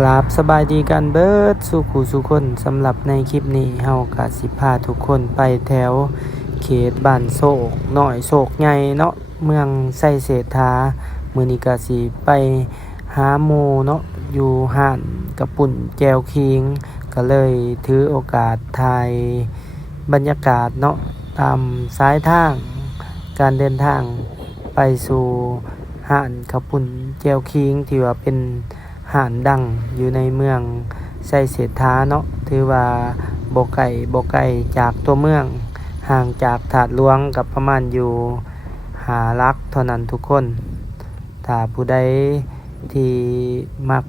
กราบสบายดีกันเบิดสู่ขู่สู่คนสำหรับในคลิปนี้เฮากะสิพาทุกคนไปแถวเขตบ้านโศกน้อยโศกใหญ่เนาะเมืองไส้เศรษฐามื้อนี้ก็สิไปหาหมู่เนาะอยู่ห้านกระปุ่นแจวคิงก็เลยถือโอกาสถ่ายบรรยากาศเนาะตามสายทางการเดินทางไปสู่ห้านกระปุ่นแจวคิงที่ว่าเป็นห้านดังอยู่ในเมืองไส้เศรษฐาเนาะถือว่าบ่ไกลจากตัวเมืองห่างจากถาดหลวงกับประมาณอยู่5 ลักเท่านั้นทุกคนถ้าผู้ใดที่มัก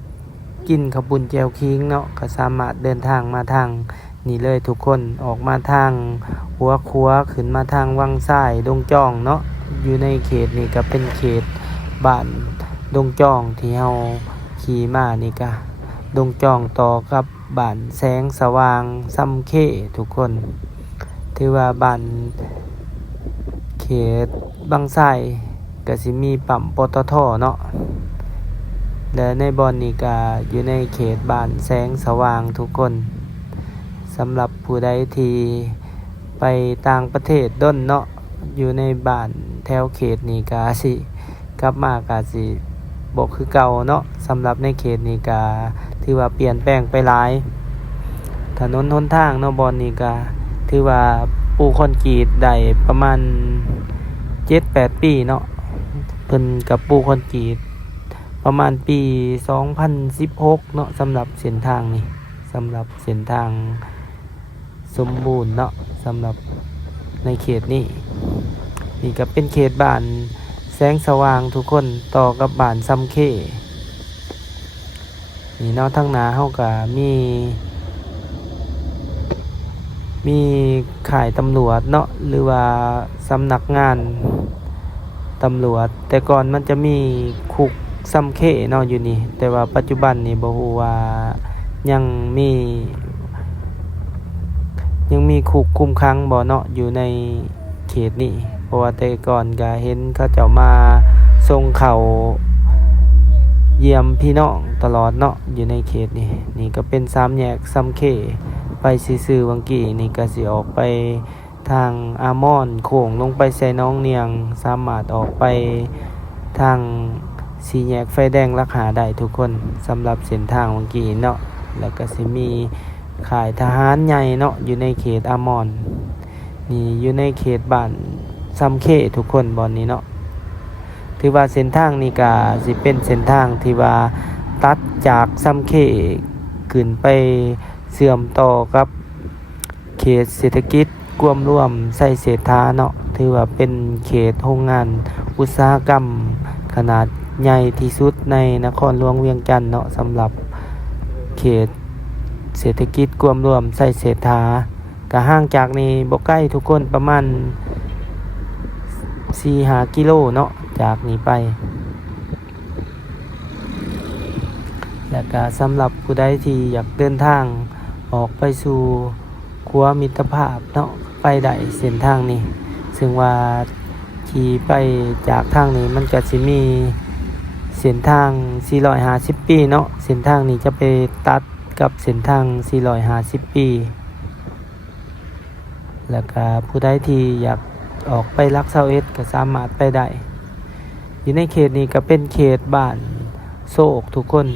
กินข้าวปุ้นแจ่วขิงเนาะก็สามารถเดินทางมาทางนี่เลยทุกคนออกมาทางหัวขัวขึ้นมาทางวังซ้ายดงจ้องเนาะอยู่ในเขตนี่ก็เป็นเขตบ้านดงจ้องที่เฮาขี่มานี่ก็ดงจ้องต่อกับบ้านแสงสว่างซ้ำเข้ทุกคนถือว่าบ้านเขตบางไทรก็สิมีปั๊มปตท.เนาะและในบอนนี่ก็อยู่ในเขตบ้านแสงสว่างทุกคนสำหรับผู้ใดที่ไปต่างประเทศด้นเนาะอยู่ในบ้านแถวเขตนี่ก็สิกลับมาก็สิบ่คือเก่าเนาะสำหรับในเขตนี่ก็ถือว่าเปลี่ยนแปลงไปหลายถนนหนทางเนาะบอนนี่ก็ถือว่าปูคอนกรีตได้ประมาณ 7-8 ปีเนาะเพิ่นกับปูคอนกรีตประมาณปี 2016 เนาะสำหรับเส้นทางนี่สำหรับเส้นทางสมบูรณ์เนาะสำหรับในเขตนี้นี่ก็เป็นเขตบ้านแสงสว่างทุกคนต่อกับบ้านซ้ำเข้นี่เนาะทั้งหน้าเฮาก็มีข่ายตำรวจเนาะหรือว่าสำนักงานตำรวจแต่ก่อนมันจะมีคุกซ้ำเข้เนาะอยู่นี่แต่ว่าปัจจุบันนี่บ่ฮู้ว่ายังมีคุกคุมขังบ่เนาะอยู่ในเขตนี้เพราะว่าแต่ก่อนก็เห็นเขาเจ้ามาส่งเข้าเยี่ยมพี่น้องตลอดเนาะอยู่ในเขตนี่ก็เป็น3 แยกซ้ำเข้ไปซื่อๆวังกี้นี่ก็สิออกไปทางอามอนโค้งลงไปใส่น้องเนียงสามารถออกไปทาง4 แยกไฟแดงลักหาได้ทุกคนสำหรับเส้นทางวังกี้เนาะแล้วก็สิมีค่ายทหารใหญ่เนาะอยู่ในเขตอามอนนี่อยู่ในเขตบ้านซ้ำเข้ทุกคนบอนนี้เนาะถือว่าเส้นทางนี้ก็สิเป็นเส้นทางที่ว่าตัดจากซ้ำเข้ขึ้นไปเสื่อมต่อกับเขตเศรษฐกิจร่วมไส้เศรษฐาเนาะถือว่าเป็นเขตโรงงานอุตสาหกรรมขนาดใหญ่ที่สุดในนครหลวงเวียงจันทน์เนาะสำหรับเขตเศรษฐกิจร่วมไส้เศรษฐาก็ห่างจากนี้บ่ใกล้ทุกคนประมาณ 4-5 กิโลเนาะจากนี้ไปและก็สำหรับผู้ใดที่อยากเดินทางออกไปสู่ขัวมิตรภาพเนาะไปได้เส้นทางนี้ซึ่งว่าขี่ไปจากทางนี้มันก็สิมีเส้นทาง450 ปีเนาะเส้นทางนี้จะไปตัดกับเส้นทาง450 ปีแล้วก็ผู้ใดที่อยากออกไปลัก21ก็สามารถไปได้อยู่ในเขตนี้ก็เป็นเขตบ้านโศกทุกคน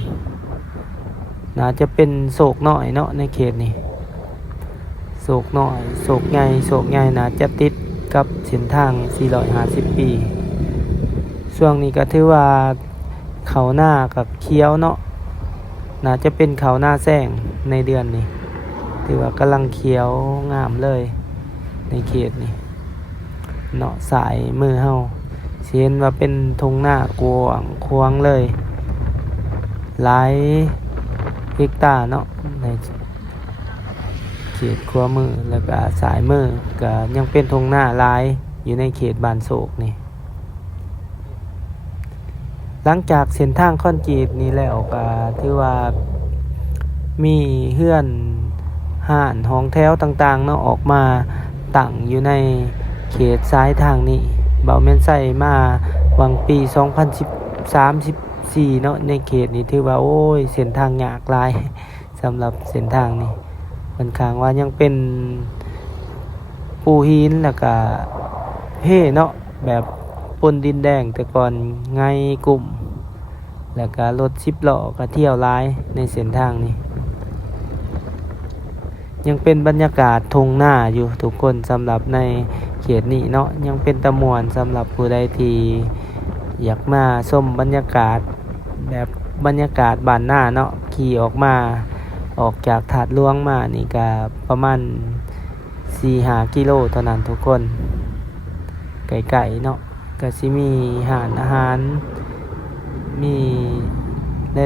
น่าจะเป็นโศกน้อยเนาะในเขตนี้โศกน้อยโศกใหญ่น่าจะติดกับเส้นทาง450 ปีช่วงนี้ก็ถือว่าเขาหน้ากับเขียวเนาะน่าจะเป็นเขาหน้าแซงในเดือนนี้ถือว่ากำลังเขียวงามเลยในเขตนี้เนาะสายมือเฮาเห็นว่าเป็นทุ่งหน้ากว้างขวางเลยหลายเฮกตาร์เนาะในเขตขวามือแล้วก็สายมือก็ยังเป็นทุ่งหน้าหลายอยู่ในเขตบ้านโศกนี่หลังจากเส้นทางคอนกรีตนี้แล้วก็ถือว่ามีเฮือนห้านห้องแถวต่างๆเนาะออกมาตั้งอยู่ในเขตซ้ายทางนี้เบาแม่นใส่มาวังปี2013 FC เนาะในเขตนี้ถือว่าโอ้ยเส้นทางยากหลาย สำหรับเส้นทางนี้ค่อนข้างว่ายังเป็นปูหินแล้วก็เพ่เนาะแบบปนดินแดงแต่ก่อนไงกลุ่มแล้วก็รถ10 ล้อก็เที่ยวหลายในเส้นทางนี้ยังเป็นบรรยากาศทงหน้าอยู่ทุกคนสำหรับในเขตนี้เนาะยังเป็นตะมวนสำหรับผู้ใดที่อยากมาชมบรรยากาศแบบบรรยากาศบ้านหน้าเนาะขี่ออกมาออกจากถาดหลวงมานี่ก็ประมาณ4-5 กิโลเท่านั้นทุกคนไกลๆเนาะก็สิมีอาหารมี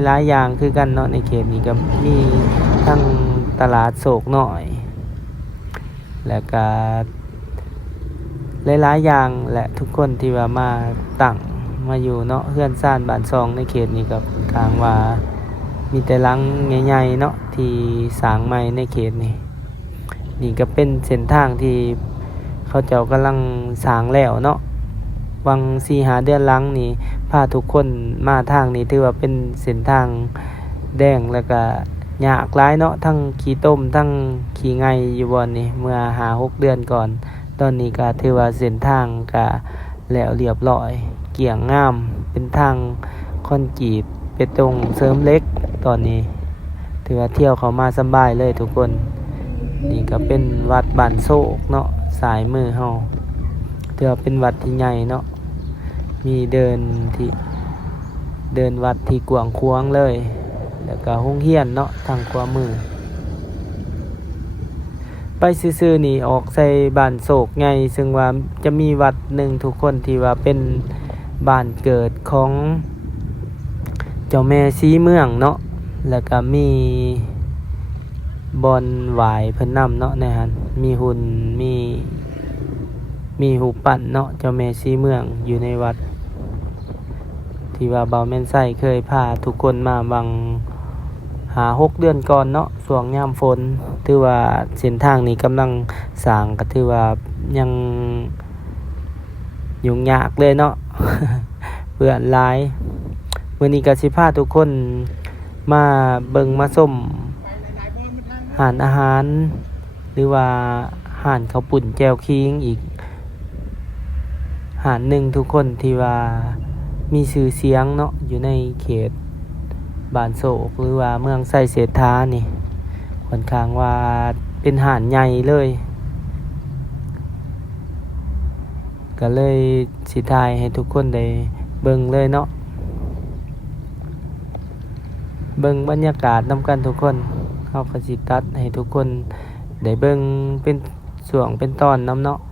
หลายๆอย่างคือกันเนาะในเขตนี้ก็มีทั้งตลาดโศกหน่อยแล้วก็หลายๆอย่างและทุกคนที่ว่ามาตั้งมาอยู่เนาะเฮือนซ่านบ้านซองในเขตนี้ก็ทางว่ามีแต่หลังใหญ่ๆเนาะที่สร้างใหม่ในเขตนี้นี่ก็เป็นเส้นทางที่เขาเจ้ากำลังสร้างแล้วเนาะวัง4-5 เดือนหลังนี่พาทุกคนมาทางนี้ถือว่าเป็นเส้นทางแดงแล้วก็ยากหลายเนาะทั้งขี้ต้มทั้งขี้ไงอยู่บอนนี่เมื่อ5-6 เดือนก่อนตอนนี้ก็ถือว่าเส้นทางก็แล้วเรียบร้อยเกลี่ยงงามเป็นทางคอนกรีตเบตงเสริมเหล็กตอนนี้ถือว่าเที่ยวเข้ามาสบายเลยทุกคนนี่ก็เป็นวัดบ้านโศกเนาะสายมือเฮาถือว่าเป็นวัดที่ใหญ่เนาะมีเดินวัดที่กว้างขวางเลยแล้วก็โรงเรียนเนาะทางขวามือไปซื่อๆนี่ออกใส่บ้านโศกใหญ่ซึ่งว่าจะมีวัดหนึ่งทุกคนที่ว่าเป็นบ้านเกิดของเจ้าแม่ศรีเมืองเนาะแล้วก็มีบอนไหวเพิ่นนำเนาะในหันมีหุ่นมีหูปั้นเนาะเจ้าแม่ศรีเมืองอยู่ในวัดที่ว่าเบาแม่นไส้เคยพาทุกคนมาบัง5-6 เดือนก่อนเนาะช่วงยามฝนถือว่าเส้นทางนี้กำลังสร้างก็ถือว่ายังยุ่งยากเลยเนาะ เปื้อนหลายมื้อนี้ก็สิพาทุกคนมาเบิ่งมาส้มอาหารหรือว่าข้าวปุ่นแจ่วคิงอีกหนึ่งทุกคนที่ว่ามีชื่อเสียงเนาะอยู่ในเขตบ้านโศกหรือว่าเมืองไส้เศรษฐานี่ค่อนข้างว่าเป็นหาดใหญ่เลยก็เลยสิถ่ายให้ทุกคนได้เบิ่งเลยเนาะเบิ่งบรรยากาศนำกันทุกคนเฮาก็สิตัดให้ทุกคนได้เบิ่งเป็นช่วงเป็นตอนนำเนาะ200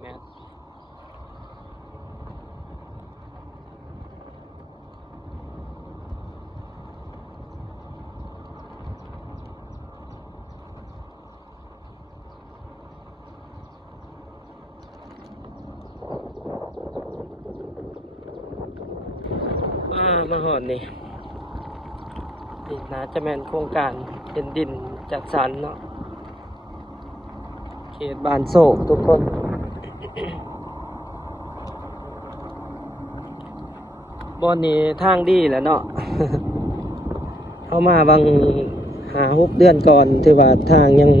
เมตรมาหอดนี่น่าจะแม่นโครงการเป็นดินจัดสรรเนาะเขตบ้านโศกทุกคน บอนนี้ทางดีแหล้วเนาะ เข้ามาบาง5-6 เดือนก่อนถือว่าทางยัง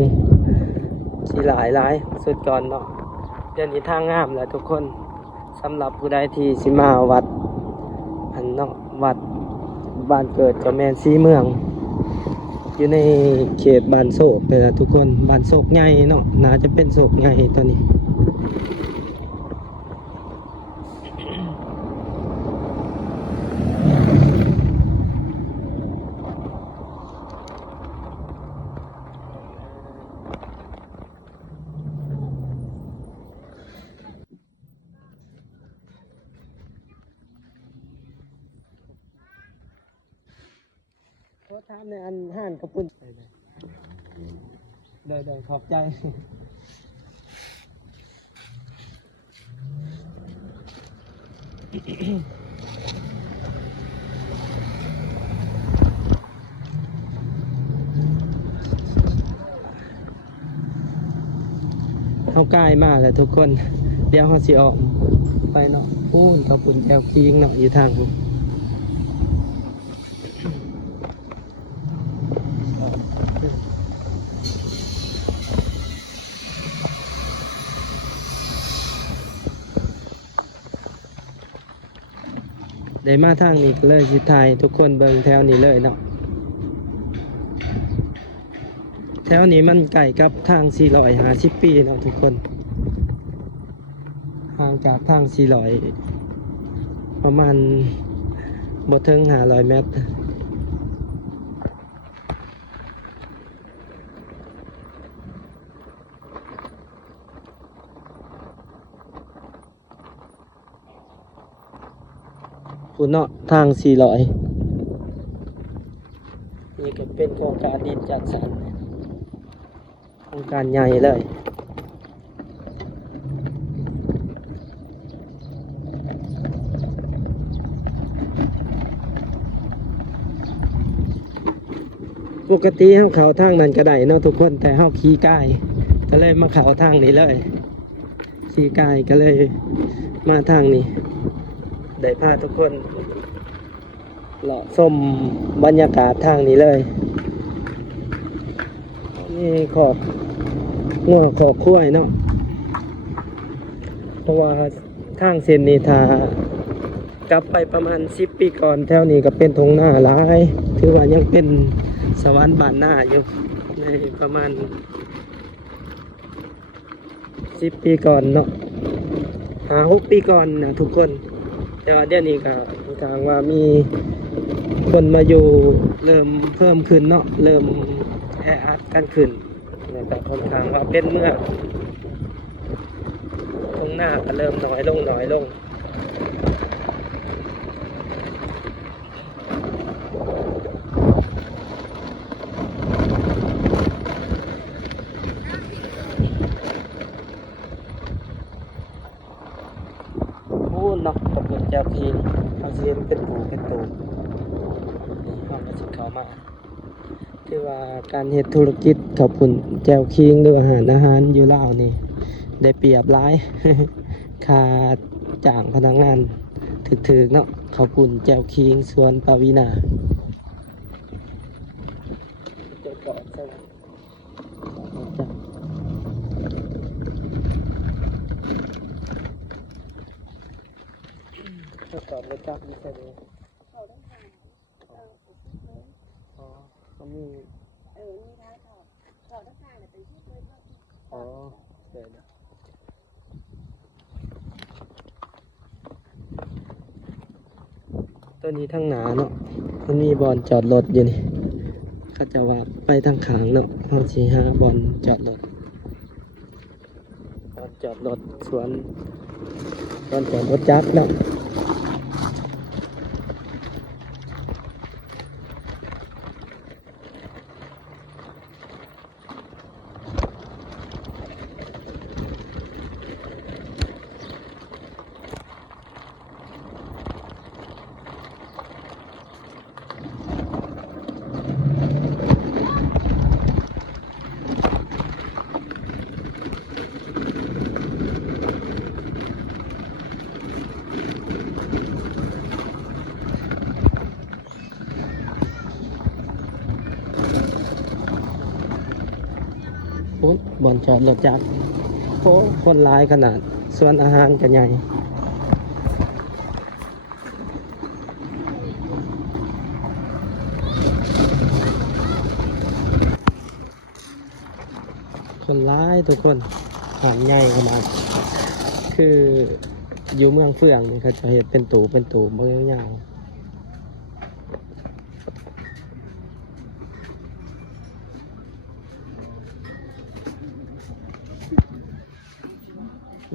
สิหลายสุดก่อนเนาะเดี๋ยวนี้ทางงามแล้วทุกคนสำหรับผู้ใดที่สิมาวัดอันเนาะวัดบ้านเกิดเจ้าแม่ศรีเมืองอยู่ในเขตบ้านโศกเลยนะทุกคนบ้านโศกใหญ่เนาะน่าจะเป็นโศกใหญ่ตอนนี้โทษถามในอันห้านกระปุ่นได้ขอบใจเขาใกล้มากแล้วทุกคนเดี๋ยวเขาสิออก ไปเนาะโอ้ยเขาปุ่นแอลคิงเนาะอยู่ทางผมได้มาทางนี้ก็เลยสิถ่ายทุกคนเบิ่งแถวนี้เลยเนาะแถวนี้มันใกล้กับทาง450 ปีเนาะทุกคนห่างจากทาง400ประมาณบ่ถึง500 เมตรพุ่นเนาะทาง400นี่ก็เป็นโครงการดินจัดสรรโครงการใหญ่เลยปกติเฮาเข้าทางนั้นก็ได้เนาะทุกคนแต่เฮาขี่กายก็เลยมาเข้าทางนี้เลยขี่กายก็เลยมาทางนี้ได้พาทุกคนเลาะชมบรรยากาศทางนี้เลยนี่ขอกงัวขอกคุ้ยเนาะเพราะว่าทางเส้นนี้ถ้ากลับไปประมาณ10 ปีก่อนแถวนี้ก็เป็นทงหน้าหลายถือว่ายังเป็นสวรรค์บ้านหน้าอยู่ในประมาณ10 ปีก่อนเนาะ5-6 ปีก่อนนะทุกคนแต่ว่าเดี๋ยวนี้ก็กลางว่ามีคนมาอยู่เริ่มเพิ่มขึ้นเนาะเริ่มแออัดกันขึ้นแล้วก็ค่อนข้างว่าเป็นเมืองตรงหน้าก็เริ่มน้อยลงโอ้เนาะตำบลเจ้าพีเขาสิเห็นเป็นตูนี่ห้องก็สิเข้ามาที่ว่าการเฮ็ดธุรกิจข้าวปุ้นแจ่วคิงหรืออาหารอยู่ลาวนี่ได้เปรียบหลาย ค่าจ้างพนักงานถึกๆเนาะข้าวปุ้นแจ่วคิงสวนปาวีนาจอดรถจักรนี่ใช่ไหมอ๋อเขามีมีทางเขาต้องการเป็นที่เคยว่า อ๋อเดี๋ยวนะตัวนี้ทั้งหนาเนาะมันมีบอลจอดรถอยู่นี่เขาจะว่าไปทางขางเนาะห้องสี่ห้าบอลจอดรถบอลจอดรถสวนบอลจอดรถจักรเนาะโอ้บอลจอดรถจักรโอ้คนร้ายขนาดส่วนอาหารกันใหญ่คนร้ายทุกคนหางใหญ่ขนาดคืออยู่เมืองเฟืองนี่เขาจะเห็นเป็นตูเมืองยาว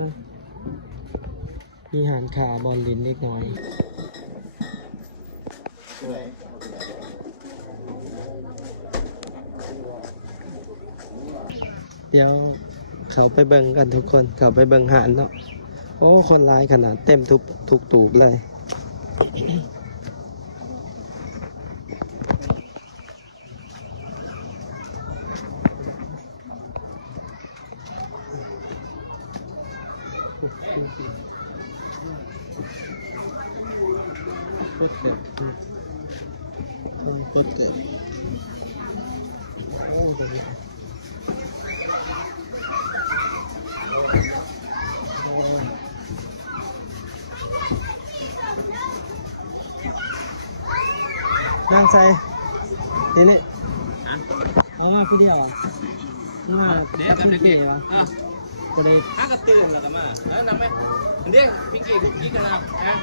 นะมีหางขาบอลลินเล็กน้อยเดี๋ยวเขาไปเบิ่งกันทุกคนเขาไปเบิ่งหานเนาะโอ้คนร้ายขนาดเต็มทุกตูบเลย โคตรเกิดโคตรเกิดโอ้เดี๋ยวนั่งใส่ทีนี้เอามาผู้เดียวอ่ะมาจับพิงกี้ป่ะก็เลย กระตื่นแล้วกันมาแล้วนำไหมเดี๋ยวพิงกี้คุกกี้กันนะ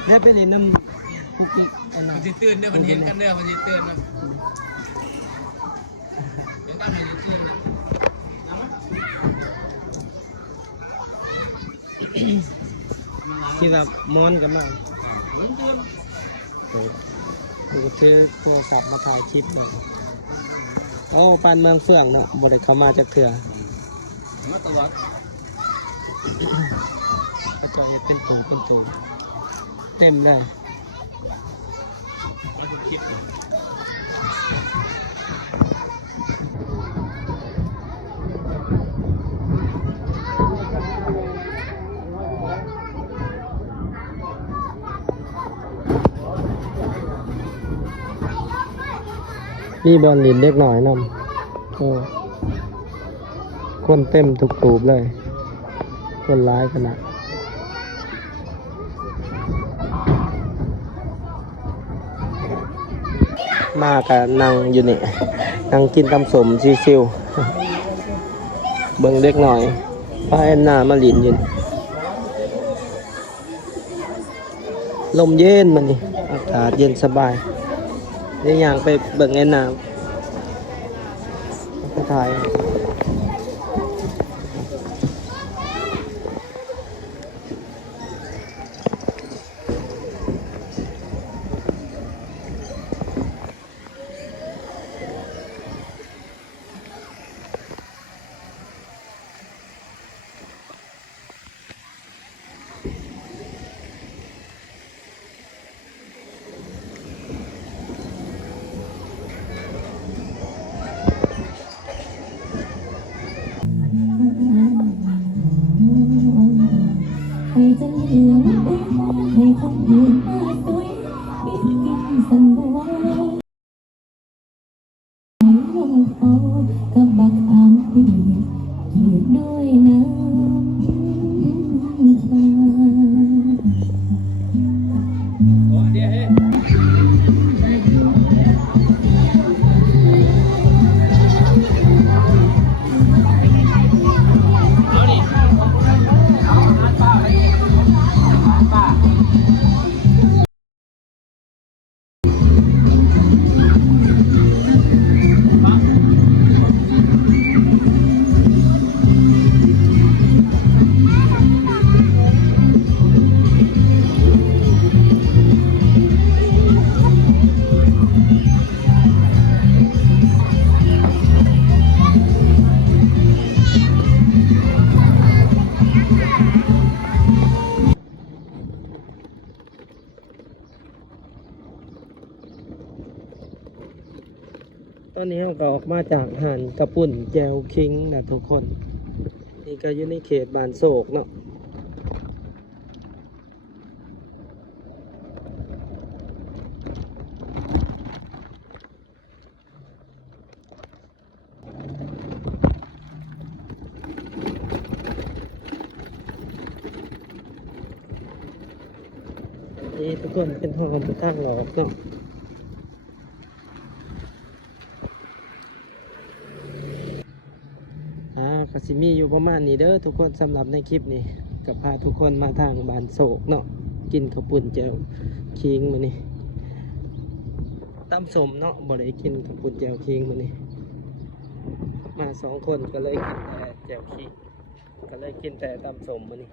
เนี่ยไปเล่นน้ำคุกกี้อันนั้ มัน นจะตื่นเนี่ยมันเห็นกันเนี่ยมันจะตื่นนะเดี๋ยวตั้งมันจะตื่นที่แบบมอนกันมากูถือโทรศัพท์มาถ่ายคลิปเลยโอ้ปานเมืองเฟื่องเนาะบ่ได้เข้ามาจากเถื่อ มาตัว กระจอยเป็นตูเต็มเลย มาดูคลิป มีบอลลินเล็กหน่อยนำคนเต็มทุกตูบเลย คนร้ายขนาดมากับนั่งอยู่นี่นั่งกินตำสมชิวๆเบิ่งเล็กหน่อยป้าแอนนามาลินอยู่นี่ลมเย็นมันนี่อากาศเย็นสบายได้อย่างไปเบิ่งแอนนาไปถ่ายให้จะเหลือให้คนยืนมาสวยบิดกินสันบัวให้ลงเอากับบักอ่างพี่เกียดด้วยน้ำตา โอ้เดี๋ยวเฮ้เอาดิป้าป้า ตอนนี้เราก็ออกมาจากหานกระปุ่นแจวคิงนะทุกคน นี่ก็อยู่ในเขตบานโศกเนาะนี่ทุกคนเป็นห้องตั้งหลอกเนาะก็สิมีอยู่ประมาณนี้เด้อทุกคนสำหรับในคลิปนี้กับพาทุกคนมาทางบานโศกเนาะกินข้าวปุ่นแจวคิงมานี่ตำสมเนาะบ่ได้กินข้าวปุ่นแจวคิงมานี่มา2 คนก็เลยกินแต่แจวคิงก็เลยกินแต่ตำสมมานี่